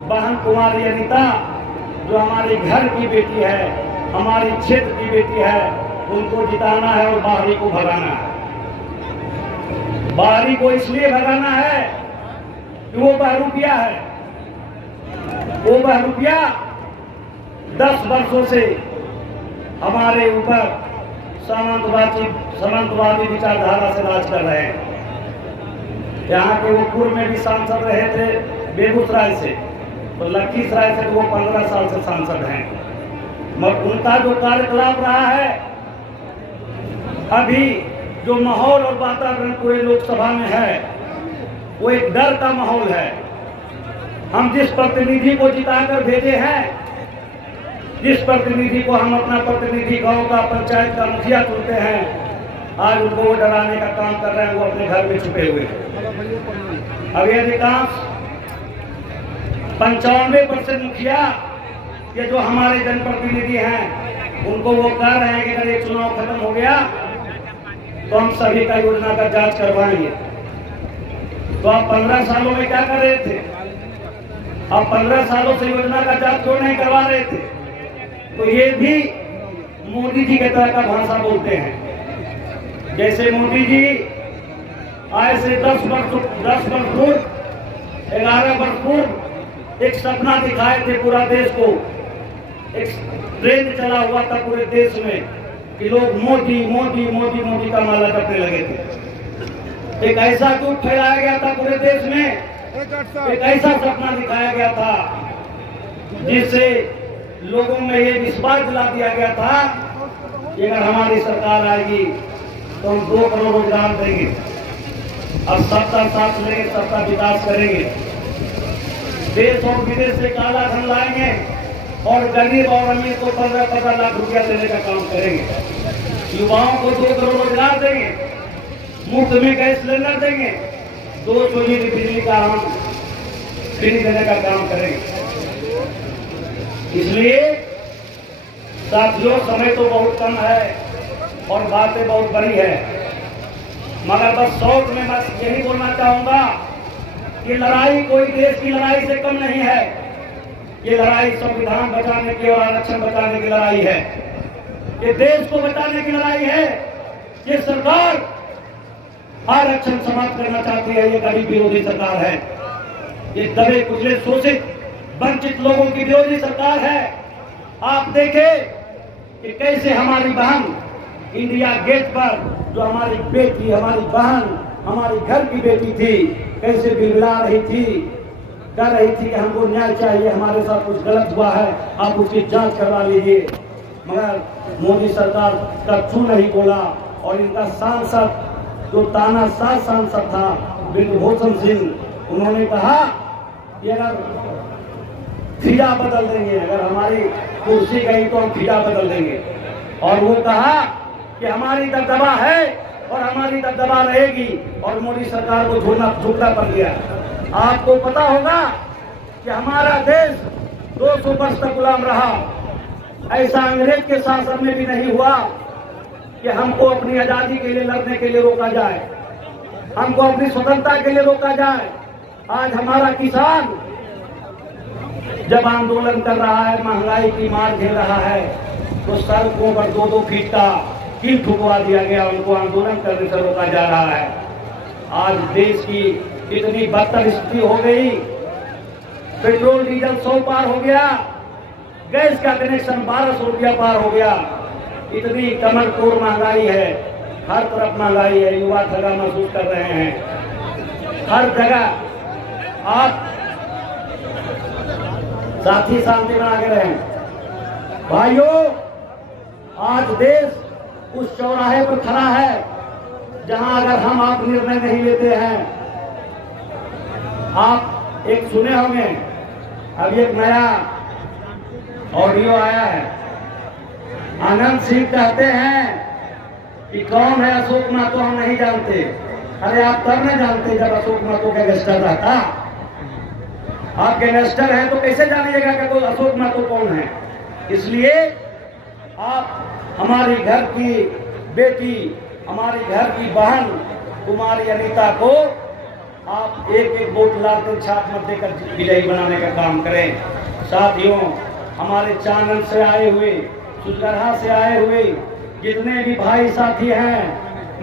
बहन कुमारी अनीता जो हमारे घर की बेटी है, हमारी क्षेत्र की बेटी है, उनको जिताना है और बाहरी को भगाना है। बाहरी को इसलिए भगाना है कि वो बहरूपिया है। वो बहरूपिया 10 वर्षों से हमारे ऊपर सामंतवादी विचारधारा से राज कर रहे हैं। यहाँ के वो पूर्व में भी सांसद रहे थे बेगूसराय से, तो लखीसराय से वो 15 साल से सांसद हैं। मगर उनका जो कार्यकलाप रहा है, अभी जो माहौल और वातावरण पूरे लोकसभा में है, वो एक डर का माहौल है। हम जिस प्रतिनिधि को जिताकर भेजे हैं, जिस प्रतिनिधि को हम अपना प्रतिनिधि गांव का, पंचायत का मुखिया चुनते हैं, आज उनको वो डराने का काम कर रहे हैं। वो अपने घर में छुपे हुए हैं। अभी अधिकांश 95% मुखिया ये जो हमारे जनप्रतिनिधि हैं, उनको वो कह रहे हैं कि अगर ये चुनाव खत्म हो गया तो हम सभी का योजना का जांच करवाएंगे। तो आप 15 सालों में क्या कर रहे थे? आप 15 सालों से योजना का जांच क्यों नहीं करवा रहे थे? तो ये भी मोदी जी की तरह का भाषा बोलते हैं। जैसे मोदी जी आए से 10 वर्ष पूर्व, 11 वर्ष पूर्व एक सपना दिखाए थे पूरा देश को। एक ट्रेंड चला हुआ था पूरे देश में कि लोग मोदी मोदी मोदी मोदी का माला जपने लगे थे। एक ऐसा झूठ फैलाया गया था पूरे देश में, एक ऐसा सपना दिखाया गया था जिससे लोगों में ये विश्वास दिला दिया गया था कि अगर हमारी सरकार आएगी तो हम 2 करोड़ रोजगार देंगे, अब सबका साथ लेंगे, सबका विकास करेंगे, देश और विदेश से काला धन लाएंगे और गरीब और अमीर को 15-15 लाख रुपया देने का काम करेंगे, युवाओं को 2 करोड़ रोजगार देंगे, मुफ्त में गैस सिलेंडर देंगे, 200 यूनिट बिजली का हम फ्री देने का काम करेंगे। इसलिए साथियों, समय तो बहुत कम है और बातें बहुत बड़ी है, मगर बस शॉर्ट में मैं यही बोलना चाहूंगा कि लड़ाई कोई देश की लड़ाई से कम नहीं है। ये लड़ाई संविधान बचाने की और आरक्षण बचाने की लड़ाई है। ये देश को बचाने की लड़ाई है। ये सरकार आरक्षण समाप्त करना चाहती है। ये गरीब विरोधी सरकार है। ये दबे कुचले शोषित वंचित लोगों की विरोधी सरकार है। आप देखें कि कैसे हमारी बहन इंडिया गेट पर, जो हमारी बेटी, हमारी बहन, हमारी घर की बेटी थी, कैसे बिगड़ा रही थी, कह रही थी कि हमको न्याय चाहिए, हमारे साथ कुछ गलत हुआ है, आप उसकी जांच करवा लीजिए। मगर मोदी सरकार का छू नहीं बोला और इनका सांसद जो तानाशाह सांसद था ब्रिजभूषण सिंह, उन्होंने कहा कि अगर फिजा बदल देंगे, अगर हमारी कुर्सी गई तो हम फिजा बदल देंगे। और वो कहा कि हमारी दबदबा है और हमारी दबदबा रहेगी, और मोदी सरकार को झूठा पड़ गया। आपको पता होगा कि हमारा देश 200 वर्ष तक गुलाम रहा। ऐसा अंग्रेज के शासन में भी नहीं हुआ कि हमको अपनी आजादी के लिए लड़ने के लिए रोका जाए, हमको अपनी स्वतंत्रता के लिए रोका जाए। आज हमारा किसान जब आंदोलन कर रहा है, महंगाई की मार झेल रहा है, तो सड़कों पर 2-2 फीट का कील ठुकवा दिया गया, उनको आंदोलन करने से रोका जा रहा है। आज देश की इतनी बदतर स्थिति हो गई, पेट्रोल डीजल 100 पार हो गया, गैस का कनेक्शन 1200 रुपया पार हो गया। इतनी कमर तोड़ महंगाई है, हर तरफ महंगाई है। युवा ठगा महसूस कर रहे हैं हर जगह। आप साथी शांति बना के रहें भाइयों। आज देश उस चौराहे पर खड़ा है जहां अगर हम आप निर्णय नहीं लेते हैं, आप एक सुने होंगे, अभी एक नया ऑडियो आया है। आनंद सिंह कहते हैं कि कौन है अशोक महतो, हम नहीं जानते। अरे आप तब नहीं जानते जब अशोक महतो का गैंगस्टर रहता। आप गैंगस्टर हैं तो कैसे जानिएगा कि कोई अशोक महतो कौन है? इसलिए आप हमारी घर की बेटी, हमारी घर की बहन कुमारी अनीता को आप एक एक वोट लाते छाप मत देकर विजयी बनाने का काम करें। साथियों, हमारे चानन से आए हुए, सुजगरहा से आए हुए जितने भी भाई साथी हैं,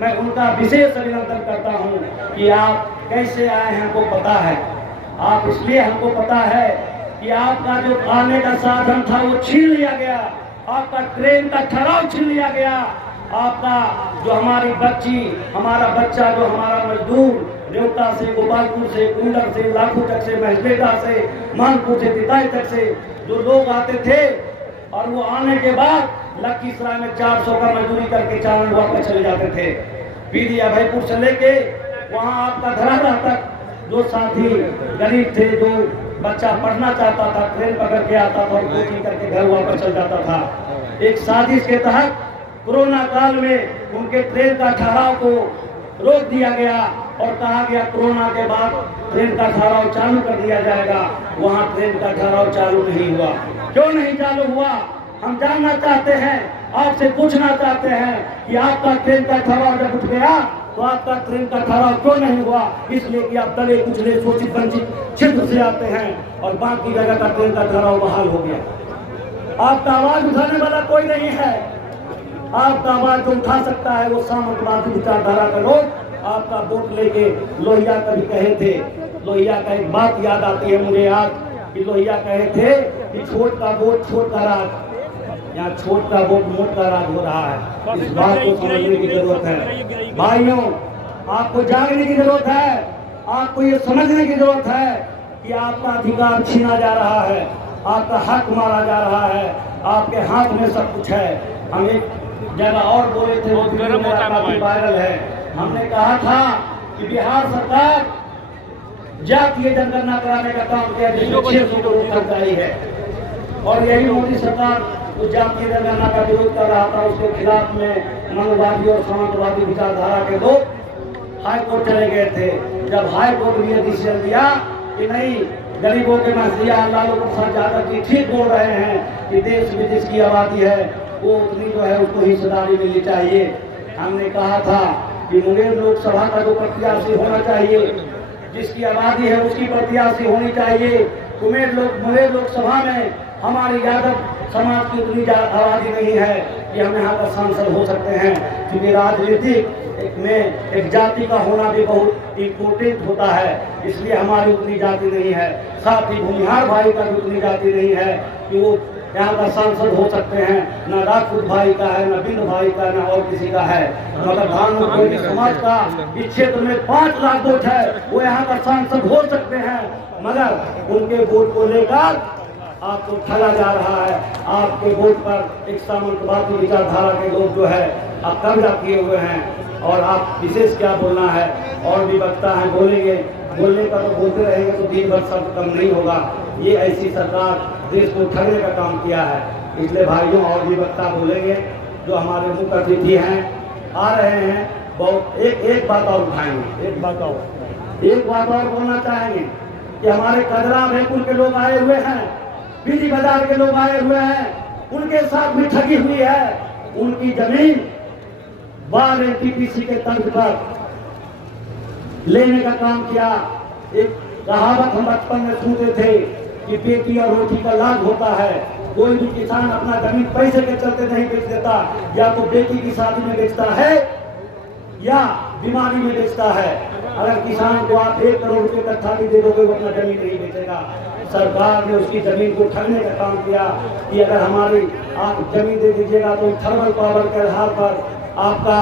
मैं उनका विशेष अभिनंदन करता हूं कि आप कैसे आए हैं हमको पता है। आप इसलिए हमको पता है कि आपका जो आने का साधन था वो छीन लिया गया, आपका ट्रेन का ठहराव छीन लिया गया, आपका जो हमारी बच्ची, हमारा बच्चा, जो हमारा मजदूर देवता से, गोपालपुर से, कुंडर से, लाखू तक से, महलेटा से, मानपुर से, तिताई तक से जो लोग आते थे, और वो आने के बाद लखीसराय में 400 का मजदूरी करके चारण वापस चले जाते थे। पीली अभयपुर से लेके वहाँ आपका धराधा तक जो साथी गरीब थे, जो बच्चा पढ़ना चाहता था, ट्रेन पकड़ के आता था और कोचिंग करके घर वापस चल जाता था। एक साजिश के तहत कोरोना काल में उनके ट्रेन का ठहराव को रोक दिया गया और कहा गया कोरोना के बाद ट्रेन का ठहराव चालू कर दिया जाएगा। वहाँ ट्रेन का ठहराव चालू नहीं हुआ। क्यों नहीं चालू हुआ? हम जानना चाहते हैं, आपसे पूछना चाहते हैं कि आपका ट्रेन का ठहराव जब उठ गया तो आपका ट्रेन का ठहराव क्यों नहीं हुआ? इसलिए कि आप दले कुचले शोषित वंचित क्षेत्र से आते हैं और बाकी जगह का ट्रेन का ठहराव बहाल हो गया। आपका आवाज उठाने वाला कोई नहीं है। आपका आवाज जो उठा सकता है वो सामंतवादी विचारधारा का लोग आपका वोट लेके लोहिया कभी कहे थे। लोहिया का एक बात याद आती है मुझे आज कि लोहिया कहे थे कि छोट का वोट छोट का राज, यहाँ छोट का वोट मोट का राज हो रहा है। इस बात को समझने की जरूरत है भाइयों, आपको जागने की जरूरत है, आपको ये समझने की जरूरत है कि आपका अधिकार छीना जा रहा है, आपका हक मारा जा रहा है, आपके हाथ में सब कुछ है। हम एक जगह और बोले थे, वो काफी वायरल है। हमने कहा था कि बिहार सरकार जातीय जनगणना कराने का काम किया जिसमें 600 करोड़ खर्च आई है, और यही मोदी सरकार जो जातीय जनगणना का विरोध कर रहा था उसके खिलाफ में मनोवादी और सामंतवादी विचारधारा के लोग हाई कोर्ट चले गए थे। जब हाई कोर्ट ने डिसीजन दिया कि नहीं, गरीबों के मसीहा लालू प्रसाद यादव जी ठीक बोल रहे हैं कि देश में जिसकी आबादी है वो उतनी जो है उसको हिस्सेदारी मिलनी चाहिए। हमने कहा था कि मुंगेर लोकसभा का जो प्रत्याशी होना चाहिए, जिसकी आबादी है उसकी प्रत्याशी होनी चाहिए। मुंगेर लोकसभा में हमारी यादव समाज की उतनी आबादी नहीं है कि हम यहाँ का सांसद हो सकते हैं, क्योंकि राजनीतिक में एक जाति का होना भी बहुत इम्पोर्टेंट होता है, इसलिए हमारी उतनी जाति नहीं है। साथ ही भूमिहार भाई का भी उतनी जाति नहीं है कि वो यहाँ का सांसद हो सकते हैं। न राजपूत भाई का है, न बिंद भाई का, न और किसी का है। मगर भानु समाज का इस क्षेत्र में 5 लाख वोट है, वो यहाँ का सांसद हो सकते हैं, मगर उनके वोट को लेकर आपको ठगा जा रहा है। आपके वोट पर एक सामंतवादी विचारधारा के लोग जो है आप कब्जा किए हुए हैं। और आप विशेष क्या बोलना है, और भी वक्ता है बोलेंगे, बोलने का तो बोलते रहेंगे तो दिन भर शब्द कम नहीं होगा। ये ऐसी सरकार देश को ठगने का काम किया है। इसलिए भाइयों और भी वक्ता बोलेंगे, जो हमारे मुख्य अतिथि हैं आ रहे हैं, बहुत एक बात और उठाएंगे, एक बात और बोलना चाहेंगे कि हमारे कदरा महकुल के लोग आए हुए हैं, बीजी बाजार के लोग आए हुए हैं, उनके साथ भी ठगी हुई है। उनकी जमीन बार एनटीपीसी के तंत्र पर लेने का काम किया। एक कहावत हम बचपन में सुनते थे कि बेटी और रोटी का लाभ होता है। कोई भी किसान अपना जमीन पैसे के चलते नहीं बेच देता, या तो बेटी की शादी में बेचता है या बीमारी में बेचता है। अगर किसान को आप 1 करोड़ रुपए कट्ठा भी दे दोगे वो अपना जमीन नहीं बेचेगा। सरकार ने उसकी जमीन को ठगने का काम किया कि अगर हमारी आप जमीन दे दीजिएगा तो थर्मल पावर के आधार पर आपका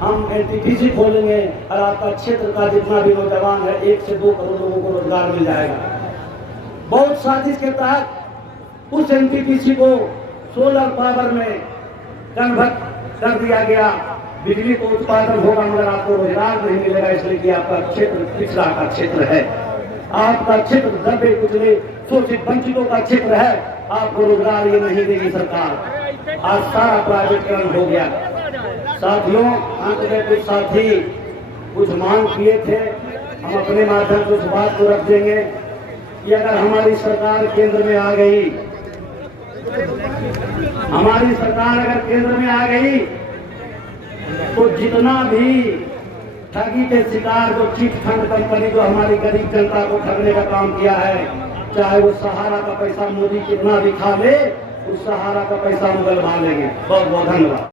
हम एनटीपीसी खोलेंगे और आपका क्षेत्र का जितना भी नौजवान है 1 से 2 करोड़ लोगों को रोजगार मिल जाएगा। बहुत साजिश के तहत उस एनटीपीसी को सोलर पावर में कन्वर्ट कर दिया गया। बिजली को उत्पादन होगा मगर आपको रोजगार नहीं मिलेगा, इसलिए कि आपका क्षेत्र पिछड़ा का क्षेत्र है, आपका क्षेत्र दबे कुचले शोषित वंचितों का क्षेत्र है। आपको रोजगार ये नहीं देगी सरकार। आज सारा प्राइवेटीकरण हो गया। साथियों, अंत में कुछ साथी कुछ मांग किए थे, हम अपने माध्यम से उस बात को रख देंगे कि अगर हमारी सरकार केंद्र में आ गई, हमारी सरकार अगर केंद्र में आ गई तो जितना भी ठगी के शिकार जो चिट फंड कंपनी जो हमारी गरीब जनता को ठगने का काम किया है, चाहे वो सहारा का पैसा मोदी कितना दिखा ले, उस सहारा का पैसा उगलवा लेंगे। बहुत बहुत धन्यवाद।